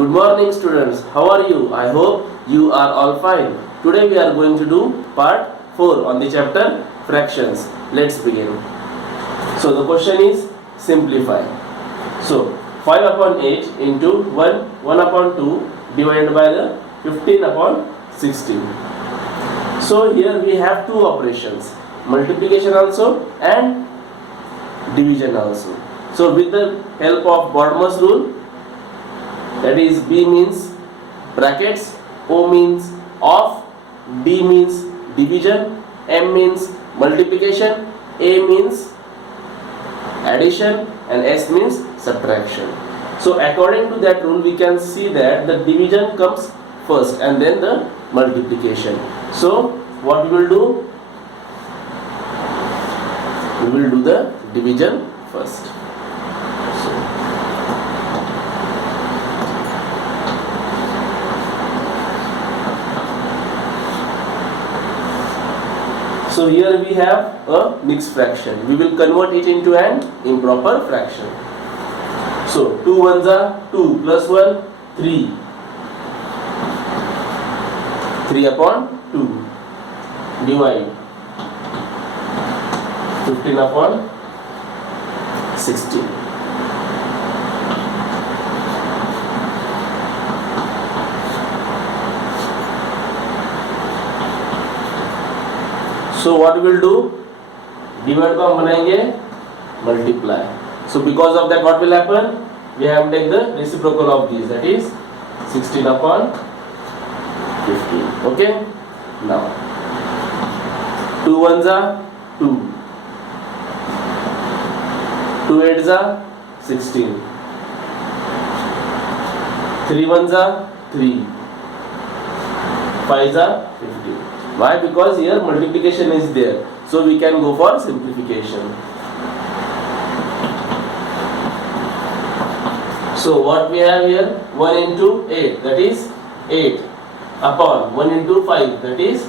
Good morning students, how are you? I hope you are all fine. Today we are going to do part 4 on the chapter fractions. Let's begin. So the question is simplify. So 5 upon 8 into 1 upon 2 divided by the 15 upon 16. So here we have two operations, multiplication also and division also. So with the help of Bodmer's rule, that is B means brackets, O means off, D means division, M means multiplication, A means addition and S means subtraction. So according to that rule we can see that the division comes first and then the multiplication. So what we will do? We will do the division first. So here we have a mixed fraction. We will convert it into an improper fraction. So 2 ones are 2 plus 1 3. 3 upon 2. Divide 15 upon 16. So what we will do? Divide को हम बनाएंगे multiply. So because of that what will happen? We have to take the reciprocal of these, that is 16 upon 15. Okay? Now 2 ones are 2. 2 eights are 16. 3 ones are 3. 5s are 15. Why? Because here multiplication is there. So we can go for simplification. So what we have here? 1 into 8, that is 8 upon 1 into 5, that is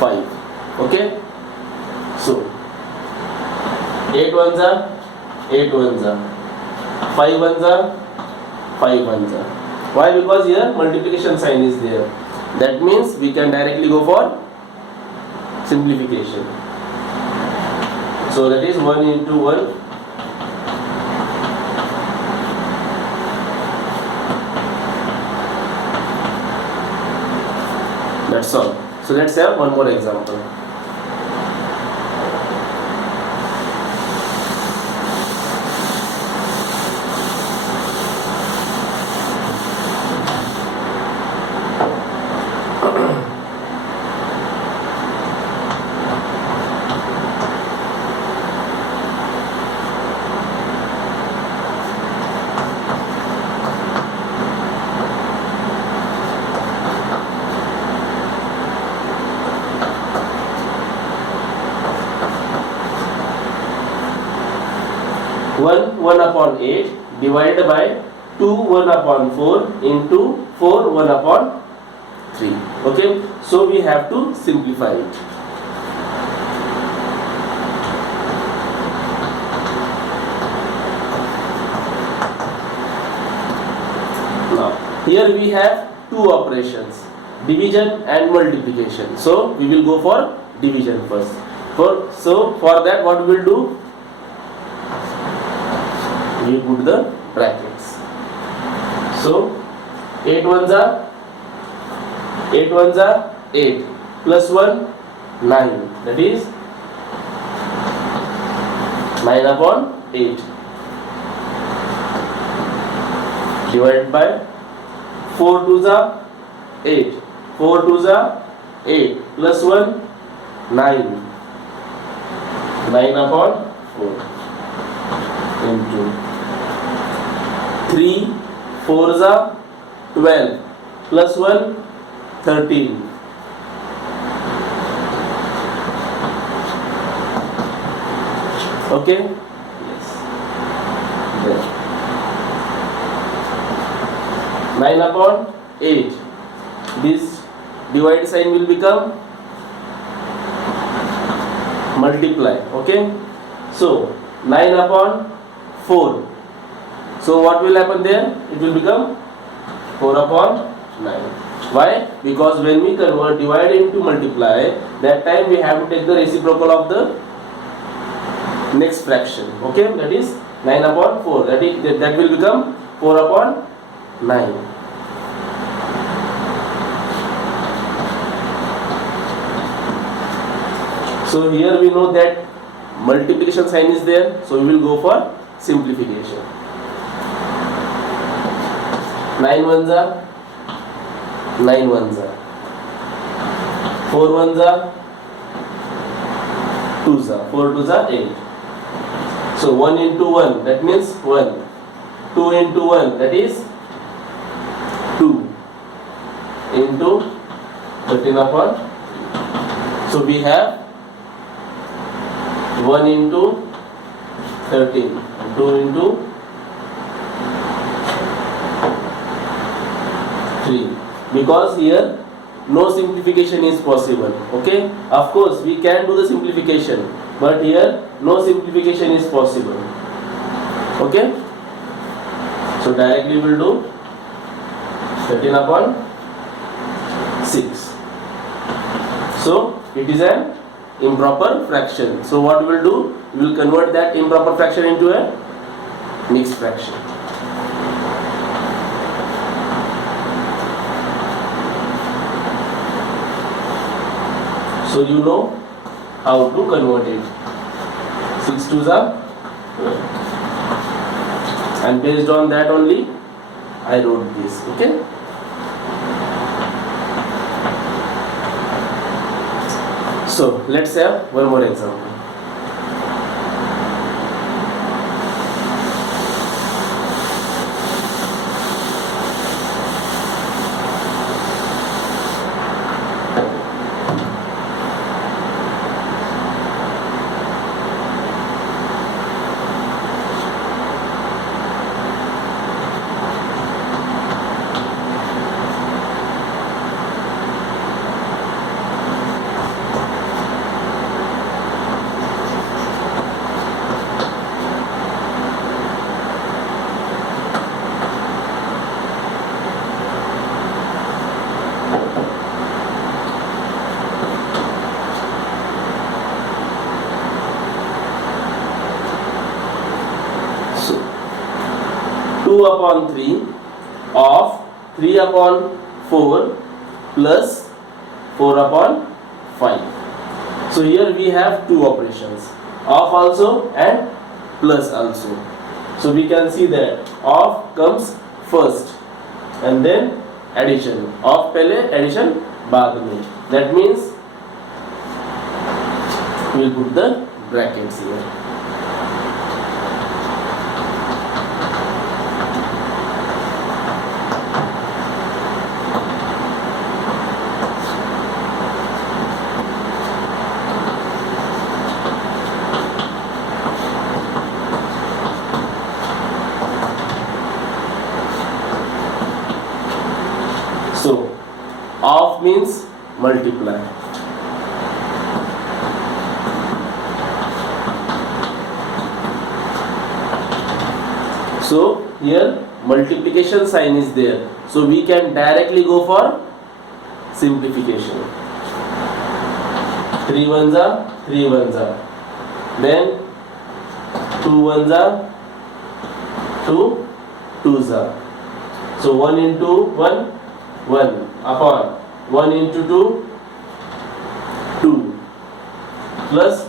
5. Okay? So 8 ones are 8 ones are 5 ones are 5 ones are. Why? Because here multiplication sign is there. That means we can directly go for simplification. So that is 1 into 1. That's all. So let's have one more example. One upon 8 divided by 2 1 upon 4 into 4 1 upon 3. Okay, so we have to simplify it. Now here we have two operations, division and multiplication. So we will go for division first. For that what we will do? We put the brackets. So 8 ones are 8 plus 1 9, that is 9 upon 8 divided by 4 twos are 8 4 twos are 8 plus 1 9 9 upon 4 into 3 4s are 12 plus 1 13. Okay? Yes. There. 9 upon 8. This divide sign will become multiply. Okay? So 9 upon 4. So what will happen there? It will become 4 upon 9. Why? Because when we convert divide into multiply, that time we have to take the reciprocal of the next fraction. Okay, that is 9 upon 4. That will become 4 upon 9. So here we know that multiplication sign is there, so we will go for simplification. 9 ones are 9 ones are 4 ones are 2s are 4 2s are 8. So 1 into 1, that means 1. 2 into 1, that is 2 into 13 upon. So we have 1 into 13, 2 into 3. Because here no simplification is possible. Okay, of course we can do the simplification, but here no simplification is possible. Okay, so directly we will do 13 upon 6. So it is an improper fraction. So what we will do, we will convert that improper fraction into a mixed fraction. So you know how to convert it. 6 2s are 12. And based on that only I wrote this. Okay. So let's have one more example. So 2 upon 3 of 3 upon 4 plus 4 upon 5. So here we have two operations, of also and plus also. So we can see that of comes first and then addition. Of पहले addition बाद में. That means we will put the brackets here. So of means multiply. So here multiplication sign is there, so we can directly go for simplification. 3 ones are 3 ones are, then 2 ones are 2 2s are. So 1 into 1 1 upon 1 into 2 2 plus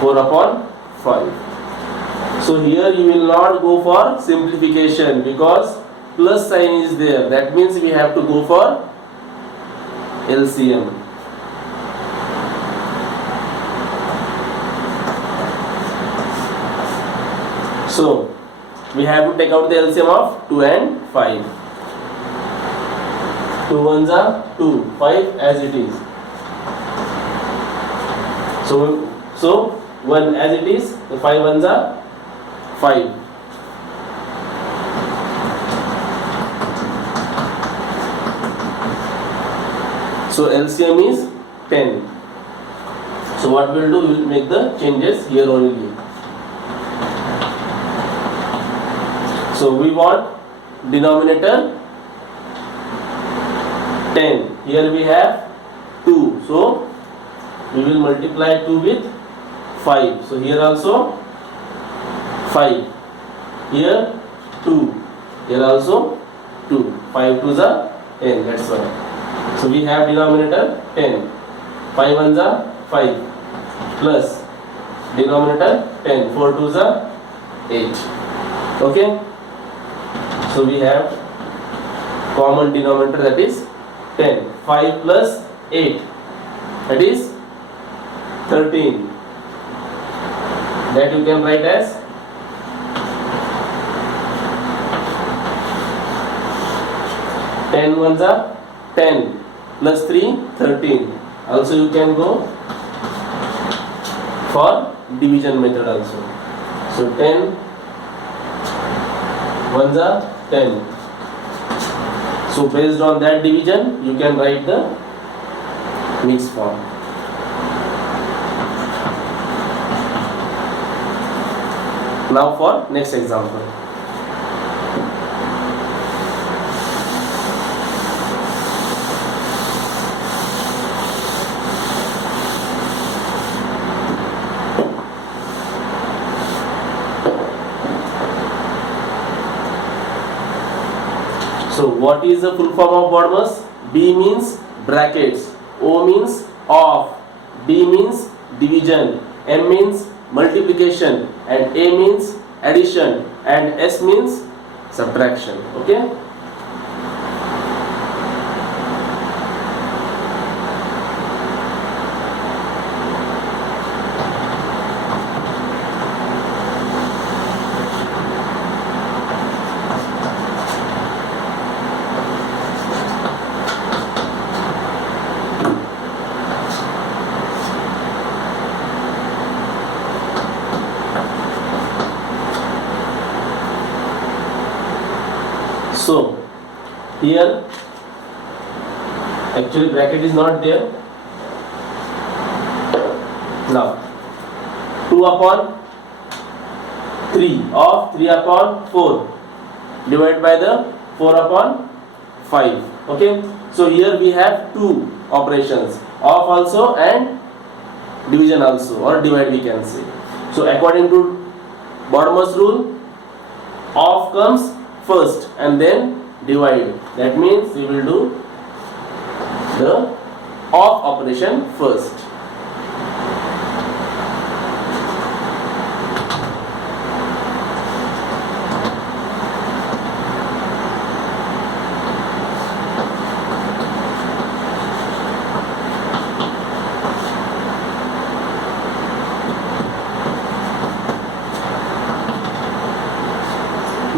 4 upon 5. So here you will not go for simplification because plus sign is there. That means we have to go for LCM. So we have to take out the LCM of 2 and 5. 2 ones are 2, 5 as it is. So 1 as it is, the 5 ones are 5. So LCM is 10. So what we will do, we will make the changes here only. So we want denominator 10. Here we have 2. So we will multiply 2 with 5. So here also 5. Here 2. Here also 2. 5 2s are 10. That's why. So we have denominator 10. 5 1s are 5 plus denominator 10. 4 2s are 8. Okay. So we have common denominator, that is 10. 5 plus 8, that is 13. That you can write as 10 ones are 10 plus 3 13. Also you can go for division method also. So 10 ones are 10. So based on that division you can write the mixed form. Now for next example. So what is the full form of BODMAS? B means brackets, O means off, D means division, M means multiplication, and A means addition, and S means subtraction. Okay. So here actually bracket is not there. Now 2 upon 3 of 3 upon 4 divided by the 4 upon 5. Okay. So here we have two operations, off also and division also, or divide we can say. So according to BODMAS rule, off comes first and then divide. That means we will do the off operation first.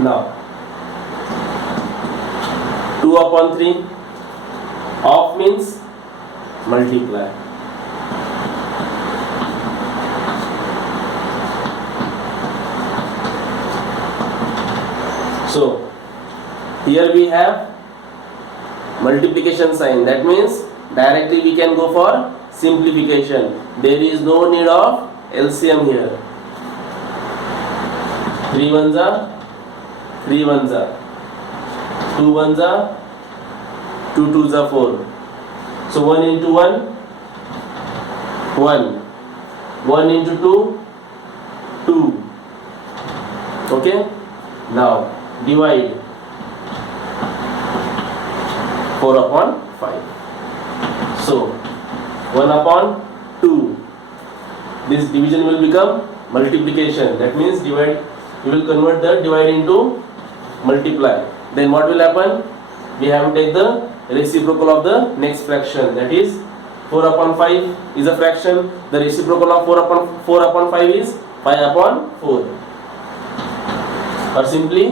Now 2 upon 3, off means multiply. So here we have multiplication sign, that means directly we can go for simplification. There is no need of LCM here. 3 ones are 3 ones are, 2 ones are 2 twos are 4. So 1 into 1 1, 1 into 2 2. Okay. Now divide 4 upon 5. So 1 upon 2. This division will become multiplication. That means divide. You will convert the divide into multiply. Then what will happen? We have to take the reciprocal of the next fraction. That is 4 upon 5 is a fraction. The reciprocal of 4 upon 5 is 5 upon 4. और simply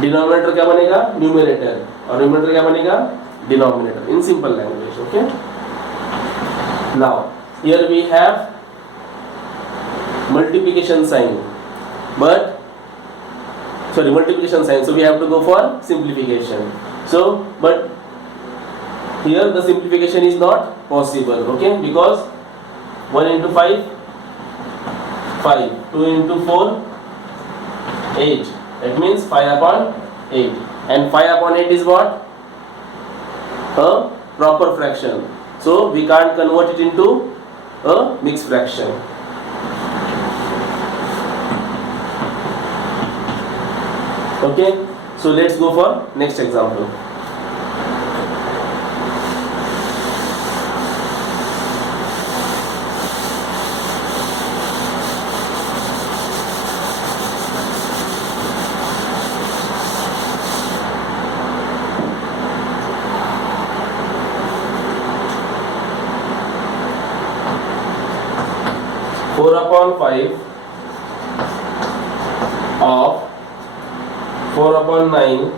denominator क्या बनेगा? Numerator, और numerator क्या बनेगा? Denominator. In simple language. Okay. Now here we have multiplication sign, multiplication sign, so we have to go for simplification. So but here the simplification is not possible. Okay, because 1 into 5 5, 2 into 4 8, That means 5 upon 8. And 5 upon 8 is what? A proper fraction. So we can't convert it into a mixed fraction. Okay, so let's go for next example. Four upon 5 of 4 upon 9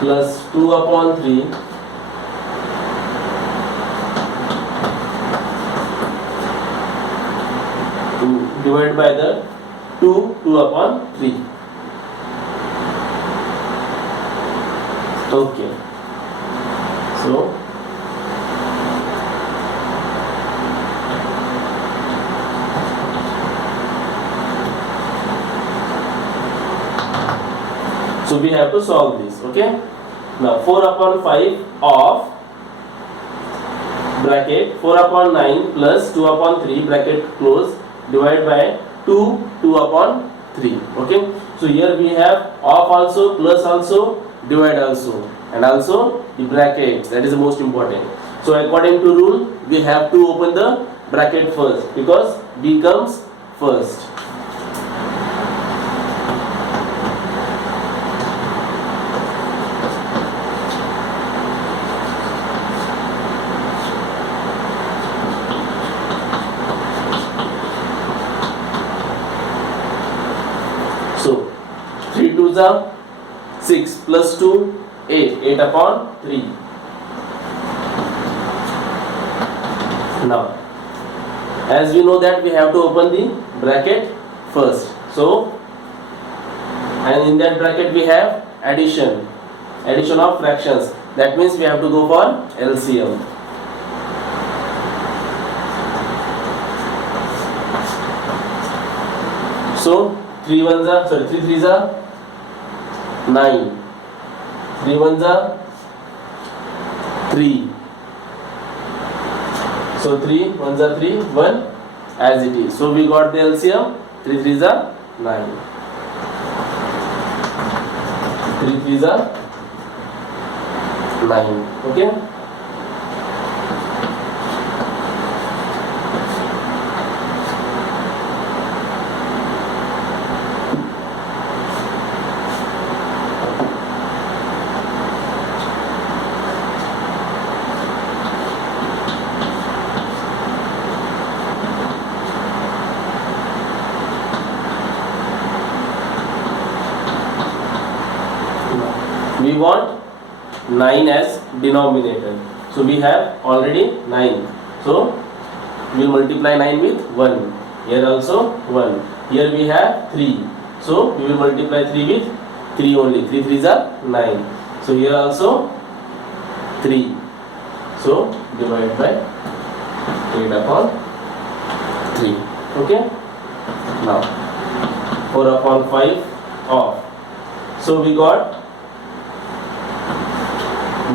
plus 2 upon 3 divided by the 2 upon 3. Okay, so we have to solve this. Okay, now 4 upon 5 of bracket 4 upon 9 plus 2 upon 3 bracket close divided by 2 upon 3. Okay, so here we have of also, plus also, divide also, and also the brackets, that is the most important. So according to rule we have to open the bracket first because b comes first. So 3 2s are 6 plus 2 8, 8 upon 3. Now as we know that we have to open the bracket first, so and in that bracket we have addition of fractions, that means we have to go for LCM. So 3 3s are 9, 3 1s are 3, so 3 1s are 3, 1 as it is. So we got the LCM, 3 3s are 9, 3 3s are 9. Okay, we want 9 as denominator, so we have already 9, so we will multiply 9 with 1. Here also 1, here we have 3, so we will multiply 3 with 3 only. 3 3s are 9, so here also 3, so divide by 8 upon 3. Okay, now 4 upon 5 of, so we got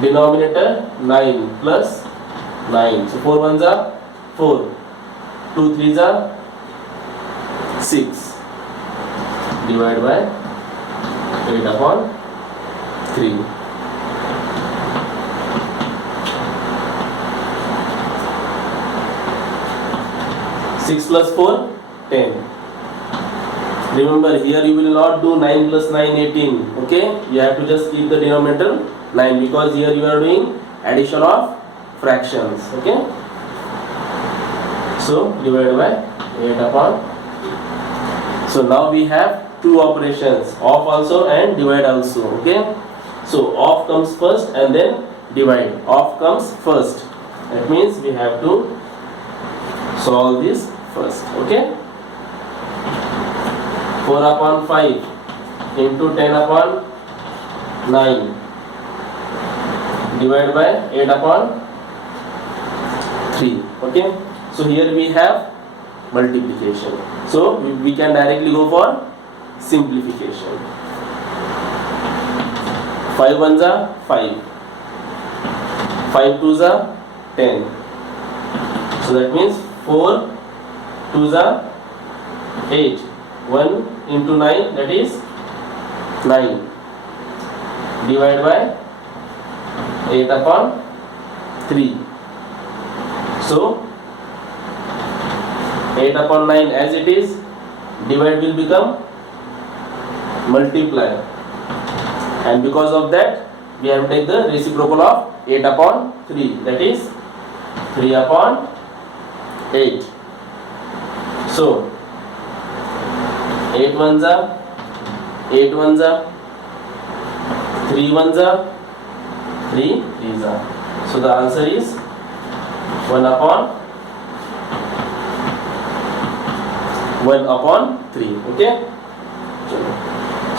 denominator 9 plus 9, so 4 1s are 4, 2 3s are 6, divided by 8 upon 3. 6 plus 4 10. Remember here you will not do 9 plus 9 18. Okay, you have to just keep the denominator 9 because here you are doing addition of fractions. Okay, so divided by 8 upon. So now we have two operations, off also and divide also. Okay, so off comes first and then divide. Off comes first, that means we have to solve this first. Okay, 4 upon 5 into 10 upon 9 divided by 8 upon 3. Okay, so here we have multiplication. So we can directly go for simplification. 5 ones are 5, 5 twos are 10. So that means 4 twos are 8. 1 into 9, that is 9. Divide by 8 upon 3. So 8 upon 9 as it is, divide will become multiply, and because of that we have to take the reciprocal of 8 upon 3, that is 3 upon 8. So 8 ones are 8 ones are 3 ones are 3 threes are. So the answer is 1 upon 3. Okay.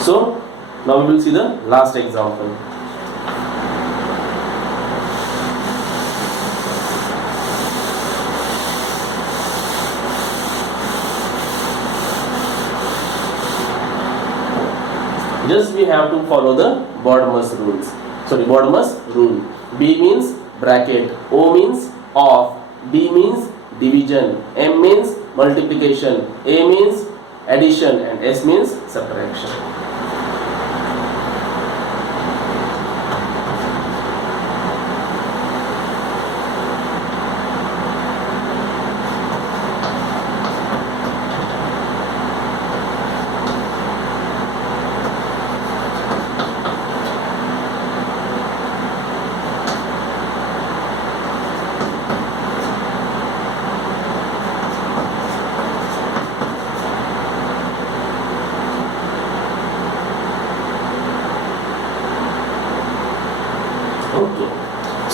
So now we will see the last example. Just we have to follow the Bottomless rules. Bottomless rule. B means bracket, O means off, D means division, M means multiplication, A means addition, and S means subtraction.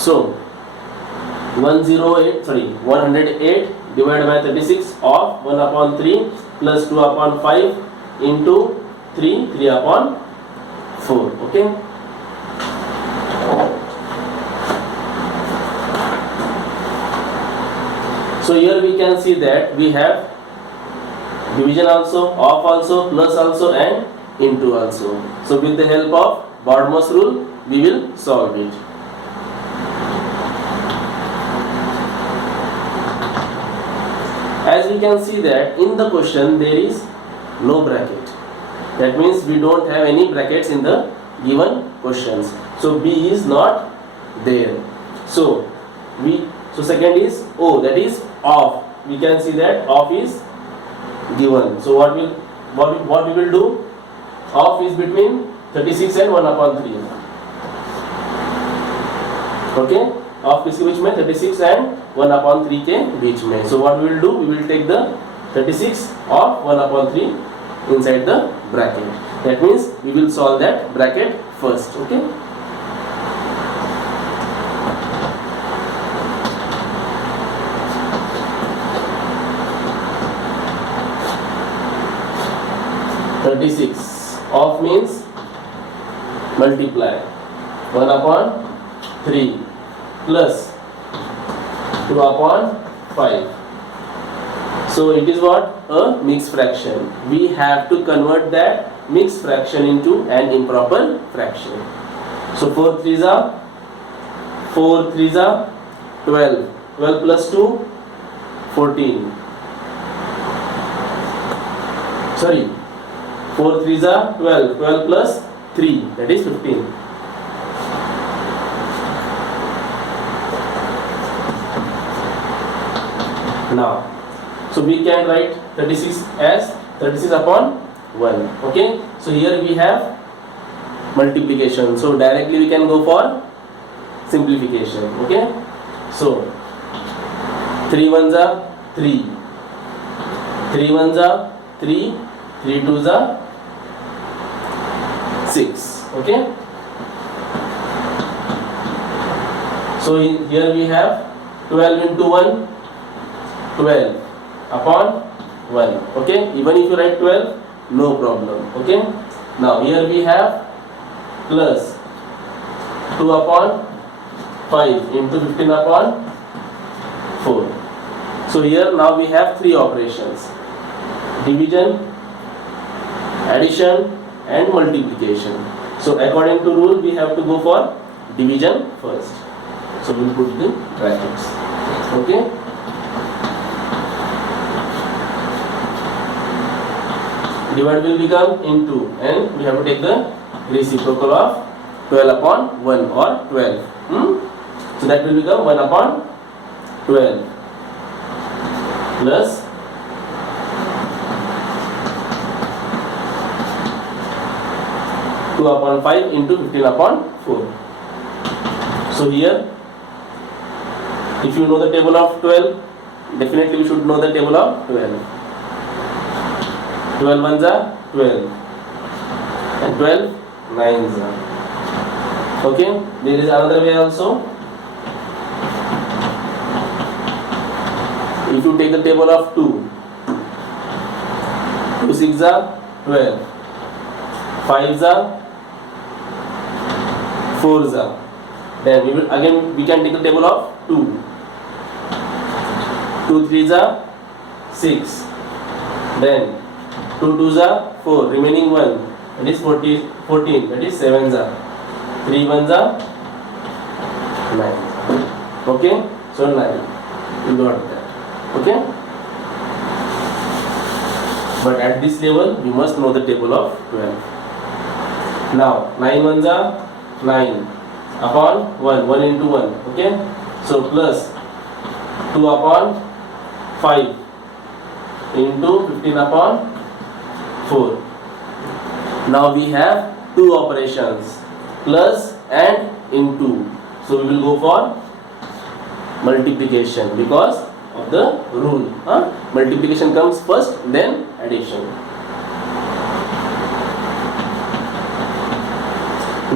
So 108 divided by 36 of 1 upon 3 plus 2 upon 5 into 3 upon 4. Okay. So here we can see that we have division also, off also, plus also, and into also. So with the help of Bottomless rule we will solve it. As we can see that in the question there is no bracket. That means we don't have any brackets in the given questions. So B is not there. So second is O, that is off. We can see that off is given. So what we will do? Off is between 36 and 1 upon 3. Okay. Of किसके बीच में 36 and 1 upon 3 के बीच में. So what we will do? We will take the 36 of 1 upon 3 inside the bracket. That means we will solve that bracket first. Okay. Off means multiply 1 upon 3 plus 2 upon 5. So it is what? A mixed fraction. We have to convert that mixed fraction into an improper fraction. So 4 threes are 12. 12 plus 2 14. 4 threes are 12. 12 plus 3, that is 15. Now, so we can write 36 as 36 upon 1. Okay. So here we have multiplication. So directly we can go for simplification. Okay. So 3 ones are 3. 3 ones are 3. 3 twos are 6. Okay. So here we have 12 into 1. 12 upon 1. Okay. Even if you write 12, no problem. Okay. Now here we have plus 2 upon 5 into 15 upon 4. So here now we have three operations: division, addition and multiplication. So according to rule we have to go for division first. So we will put it in brackets. Okay. Divide will become into, and we have to take the reciprocal of 12 upon 1 or 12. So that will become 1 upon 12 plus 2 upon 5 into 15 upon 4. So here, if you know the table of 12, definitely we should know the table of 12. 12 ones are 12 and 12 nines are. Okay, there is another way also. If you take the table of 2, 2 6 are 12, 5 are 4 are. Then we will again we can take the table of 2. 2 3s are 6. Then 2 2s are 4. Remaining 1, that is 14. That is 7s are. 3 1s are 9. Okay, so 9. You got that. Okay. But at this level we must know the table of 12. Now 9 1s are 9 upon 1, 1 into 1. Okay, so plus 2 upon 5 into 15 upon 4. Now we have two operations, plus and into. So we will go for multiplication because of the rule. Multiplication comes first, then addition.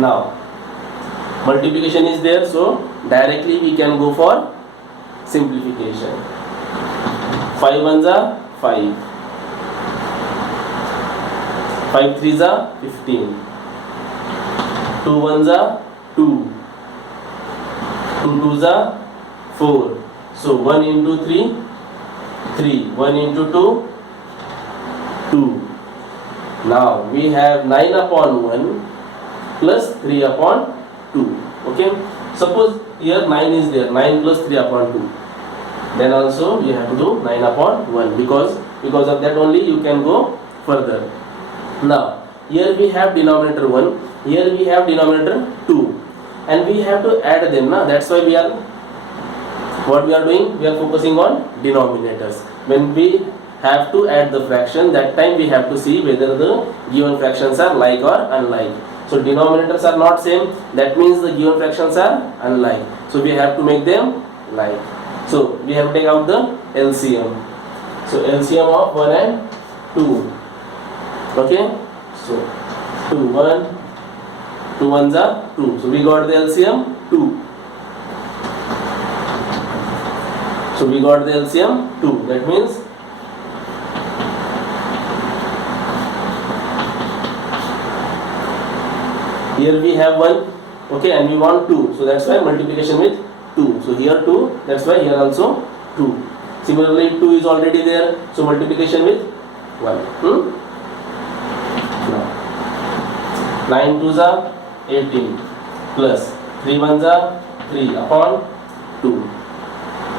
Now multiplication is there, so directly we can go for simplification. 5 1s are 5, 5 3s are 15, 2 1s are 2, 2 2s are 4. So 1 into 3, 3, 1 into 2, 2. Now we have 9 upon 1 plus 3 upon 2. Okay, suppose here 9 is there, 9 plus 3 upon 2. Then also we have to do 9 upon 1 because of that only you can go further. Now here we have denominator 1, here we have denominator 2, and we have to add them. That's why we are doing, we are focusing on denominators. When we have to add the fraction, that time we have to see whether the given fractions are like or unlike. So denominators are not same, that means the given fractions are unlike. So we have to make them like. So we have to take out the LCM. So LCM of 1 and 2. Okay, so 2 1, 2 1s are 2. So we got the LCM 2. So we got the LCM 2. That means here we have 1, okay, and we want 2. So that's why multiplication with 2. So here 2, that's why here also 2. Similarly 2 is already there, so multiplication with 1. 9 2s are 18 plus 3 1s are 3 upon 2.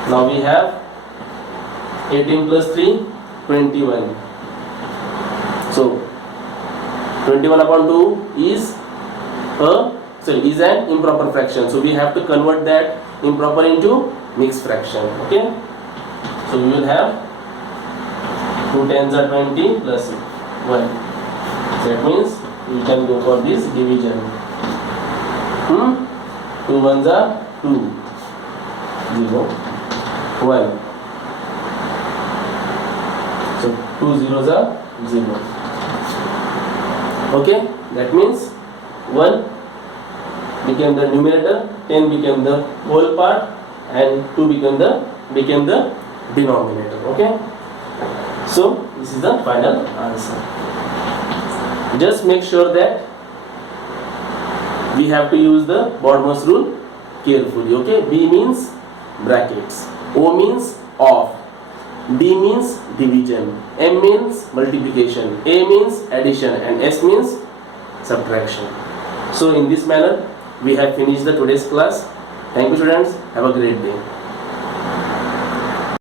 Now we have 18 plus 3, 21. So 21 upon 2 is an improper fraction. So we have to convert that improper into mixed fraction. Okay. So we will have 2 10s are 20 plus 1. So that means we can go for this division. 2 1s are 2, 0, 1. So 2 zeros are 0. Okay, that means 1 became the numerator, 10 became the whole part, and 2 became the denominator. Okay, so this is the final answer. Just make sure that we have to use the Bodmer's rule carefully. Okay, B means brackets, O means off, D means division, M means multiplication, A means addition, and S means subtraction. So in this manner we have finished the today's class. Thank you students. Have a great day.